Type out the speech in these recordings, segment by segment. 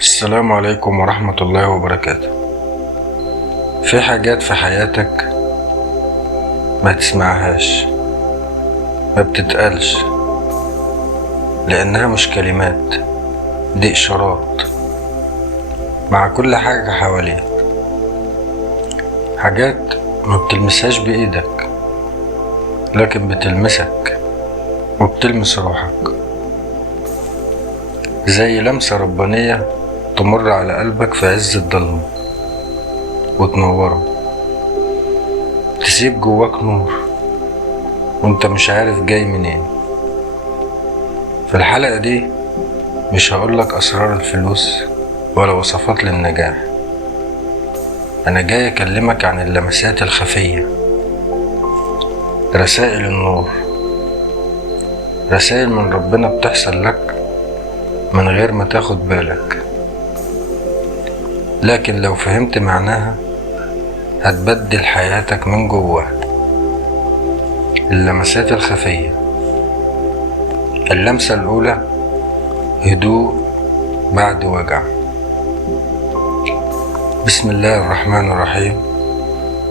السلام عليكم ورحمة الله وبركاته. في حاجات في حياتك ما تسمعهاش، ما بتتقالش، لأنها مش كلمات، دي إشارات مع كل حاجة حواليك. حاجات ما بتلمسهاش بإيدك لكن بتلمسك وبتلمس روحك، زي لمسة ربانية تمر على قلبك في عز الضلمة وتنوره، تسيب جواك نور وانت مش عارف جاي منين. في الحلقة دي مش هقولك أسرار الفلوس ولا وصفات للنجاح، أنا جاي أكلمك عن اللمسات الخفية، رسائل النور، رسائل من ربنا بتحصل لك من غير ما تاخد بالك، لكن لو فهمت معناها هتبدل حياتك من جوه. اللمسات الخفية. اللمسة الأولى هدوء بعد وجع. بسم الله الرحمن الرحيم.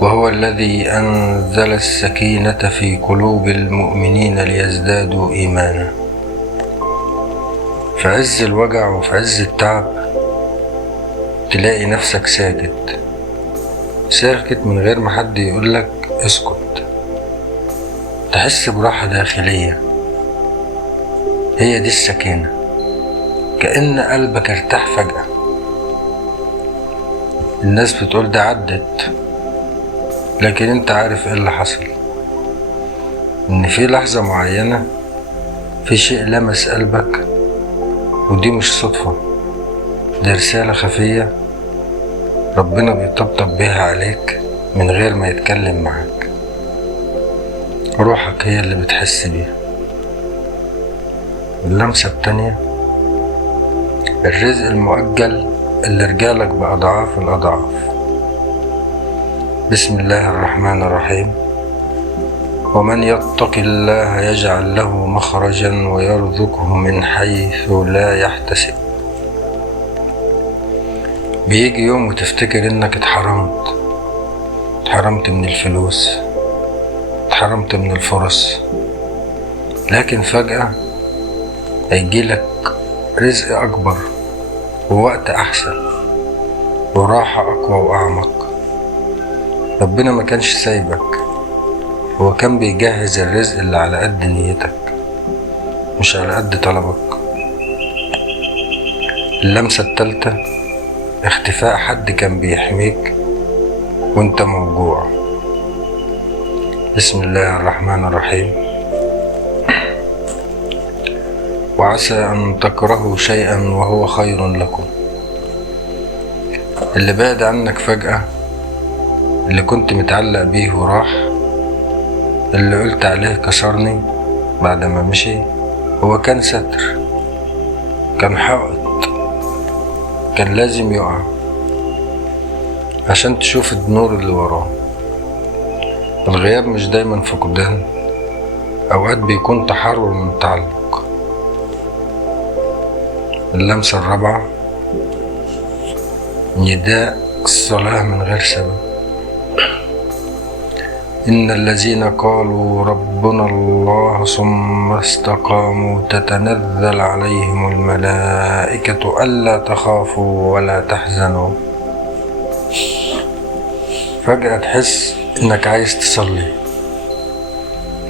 وهو الذي أنزل السكينة في قلوب المؤمنين ليزدادوا إيمانا. في عز الوجع وفي عز التعب تلاقي نفسك ساكت من غير ما حد يقولك اسكت، تحس براحة داخلية، هي دي السكينة، كأن قلبك ارتاح فجأة. الناس بتقول ده عدت، لكن انت عارف ايه اللي حصل، ان في لحظة معينة في شيء لمس قلبك، ودي مش صدفة، دي رسالة خفية ربنا بيطبطب بيها عليك من غير ما يتكلم معاك. روحك هي اللي بتحس بيها. اللمسة التانية الرزق المؤجل اللي رجالك بأضعاف الأضعاف. بسم الله الرحمن الرحيم. ومن يتق الله يجعل له مخرجا ويرزقه من حيث لا يحتسب. بيجي يوم وتفتكر انك اتحرمت من الفلوس، اتحرمت من الفرص، لكن فجأة هيجيلك رزق أكبر ووقت أحسن وراحة أقوى وأعمق. ربنا ما كانش سايبك، هو كان بيجهز الرزق اللي على قد نيتك مش على قد طلبك. اللمسة التالتة اختفاء حد كان بيحميك وانت موجوع. بسم الله الرحمن الرحيم. وعسى أن تكرهوا شيئا وهو خير لكم. اللي بعد عنك فجأة، اللي كنت متعلق بيه وراح، اللي قلت عليه كسرني بعد ما مشي، هو كان ستر، كان حائط، كان لازم يقع عشان تشوف النور اللي وراه. الغياب مش دايما فقدان، أوقات بيكون تحرر من تعلق. اللمسة الرابعة نداء الصلاة من غير سبب. إن الذين قالوا ربنا الله ثم استقاموا تتنزل عليهم الملائكة ألا تخافوا ولا تحزنوا. فجأة تحس إنك عايز تصلي،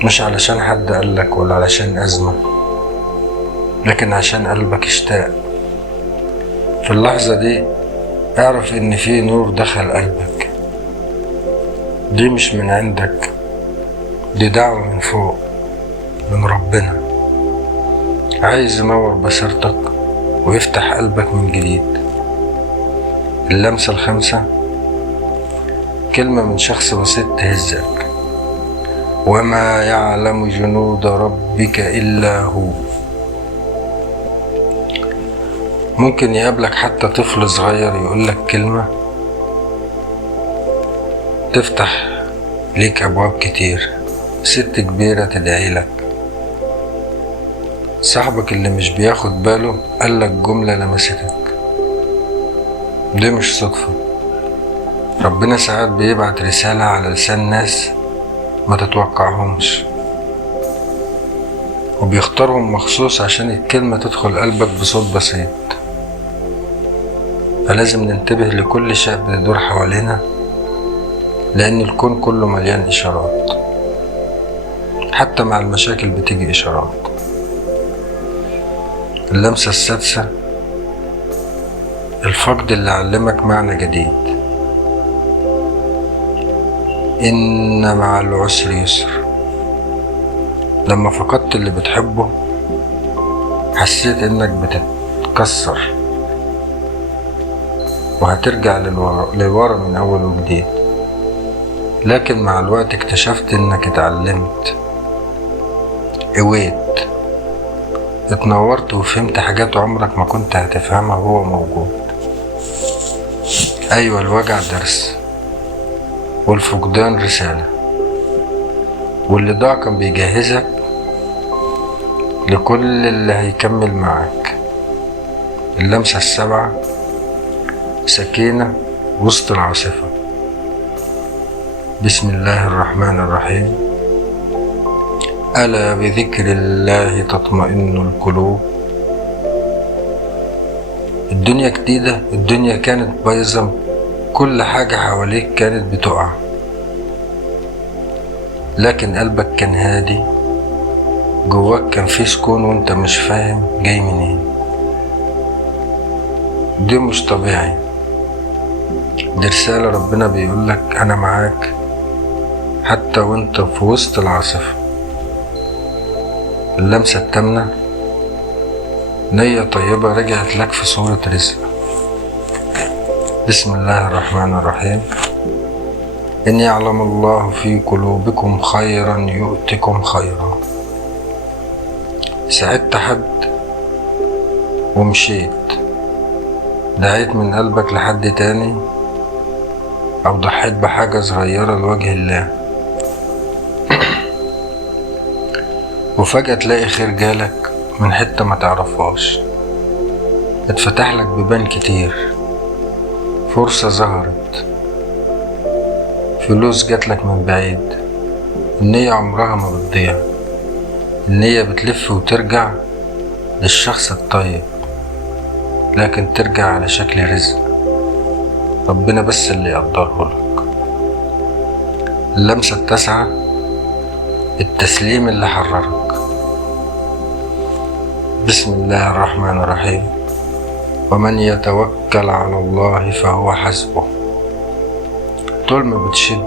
مش علشان حد قالك ولا علشان أزمة، لكن عشان قلبك اشتاق. في اللحظة دي اعرف إن في نور دخل قلبك، دي مش من عندك، دي دعوة من فوق، من ربنا، عايز ينور بصيرتك ويفتح قلبك من جديد. اللمسة الخامسة كلمة من شخص بسيط تهزك. وما يعلم جنود ربك إلا هو. ممكن يقابلك حتى طفل صغير يقولك كلمة تفتح ليك أبواب كتير، ست كبيرة تدعيلك، صاحبك اللي مش بياخد باله قالك جملة لمستك، دي مش صدفة، ربنا ساعات بيبعت رسالة على لسان ناس ما تتوقعهمش، وبيختارهم مخصوص عشان الكلمة تدخل قلبك بصوت بسيط. فلازم ننتبه لكل شيء بيدور حوالينا، لأن الكون كله مليان إشارات، حتى مع المشاكل بتيجي إشارات. اللمسة السادسة، الفقد اللي علمك معنى جديد. إن مع العسر يسر. لما فقدت اللي بتحبه حسيت إنك بتتكسر وهترجع للورا من أول وجديد، لكن مع الوقت اكتشفت إنك اتعلمت، قويت، اتنورت وفهمت حاجات عمرك ما كنت هتفهمها وهو موجود. أيوة، الوجع درس، والفقدان رسالة، واللي ضاع كان بيجهزك لكل اللي هيكمل معاك. اللمسة السابعة، سكينة وسط العاصفة. بسم الله الرحمن الرحيم. ألا بذكر الله تطمئن القلوب. الدنيا جديدة، الدنيا كانت بايظة، كل حاجة حواليك كانت بتقع، لكن قلبك كان هادي، جواك كان في سكون وانت مش فاهم جاي منين. دي مش طبيعي، دي رسالة ربنا بيقولك أنا معاك حتى وانت في وسط العاصفة. اللمسة التامنة، نية طيبة رجعت لك في صورة رزق. بسم الله الرحمن الرحيم. إن يعلم الله في قلوبكم خيرا يؤتكم خيرا. ساعدت حد ومشيت، دعيت من قلبك لحد تاني، أو ضحيت بحاجة صغيرة لوجه الله، وفجأة تلاقي خير جالك من حتة ما تعرفهاش، اتفتح لك بيبان كتير، فرصة ظهرت، فلوس جاتلك من بعيد. النية عمرها ما بتضيع، النية بتلف وترجع للشخص الطيب، لكن ترجع على شكل رزق ربنا بس اللي يقدره لك. اللمسة التاسعة، التسليم اللي حررك. بسم الله الرحمن الرحيم. ومن يتوكل على الله فهو حسبه. طول ما بتشد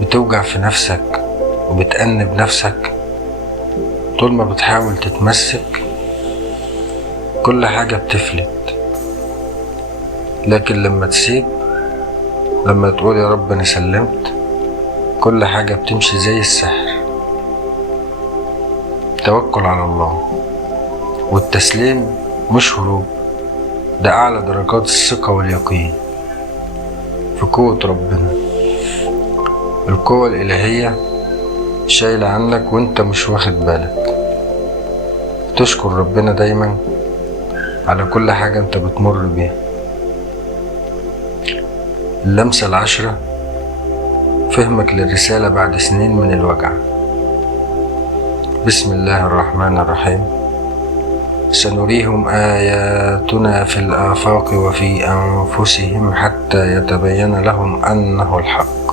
بتوجع في نفسك وبتأنب نفسك، طول ما بتحاول تتمسك كل حاجة بتفلت، لكن لما تسيب، لما تقول يا رب أنا سلمت، كل حاجة بتمشي زي السحر. توكل على الله والتسليم مش هروب، ده أعلى درجات الثقة واليقين في قوة ربنا. القوة الإلهية شايلة عنك وانت مش واخد بالك. تشكر ربنا دايما على كل حاجة انت بتمر بيها. اللمسة العشرة، فهمك للرسالة بعد سنين من الوجع. بسم الله الرحمن الرحيم. سنريهم آياتنا في الآفاق وفي أنفسهم حتى يتبين لهم أنه الحق.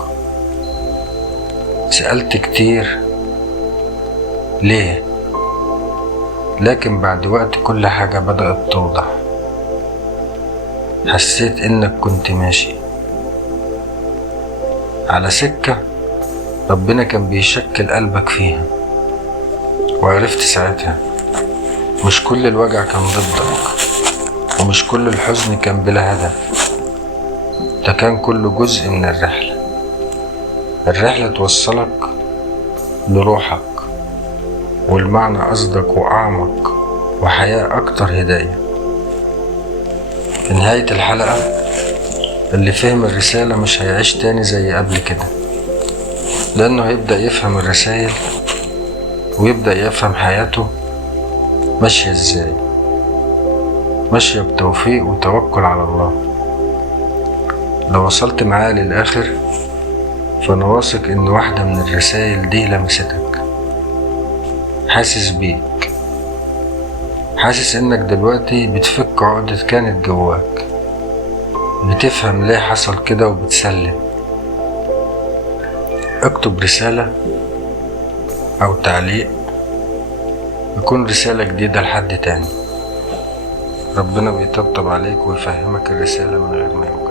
سألت كتير ليه، لكن بعد وقت كل حاجة بدأت توضح. حسيت إنك كنت ماشي على سكة ربنا كان بيشكل قلبك فيها، وعرفت ساعتها مش كل الوجع كان ضدك، ومش كل الحزن كان بلا هدف، ده كان كله جزء من الرحلة. الرحلة توصلك لروحك والمعنى قصدك وأعمق وحياة أكتر هداية. في نهاية الحلقة، اللي فهم الرسالة مش هيعيش تاني زي قبل كده، لأنه هيبدأ يفهم الرسائل ويبدأ يفهم حياته ماشية ازاي. ماشية بتوفيق وتوكل على الله. لو وصلت معايا للآخر فأنا واثق إن واحدة من الرسايل دي لمستك. حاسس بيك، حاسس إنك دلوقتي بتفك عقدة كانت جواك، بتفهم ليه حصل كده وبتسلم. اكتب رسالة أو تعليق يكون رسالة جديدة لحد تاني. ربنا بيطبطب عليك ويفهمك الرسالة من غير ما يوجع.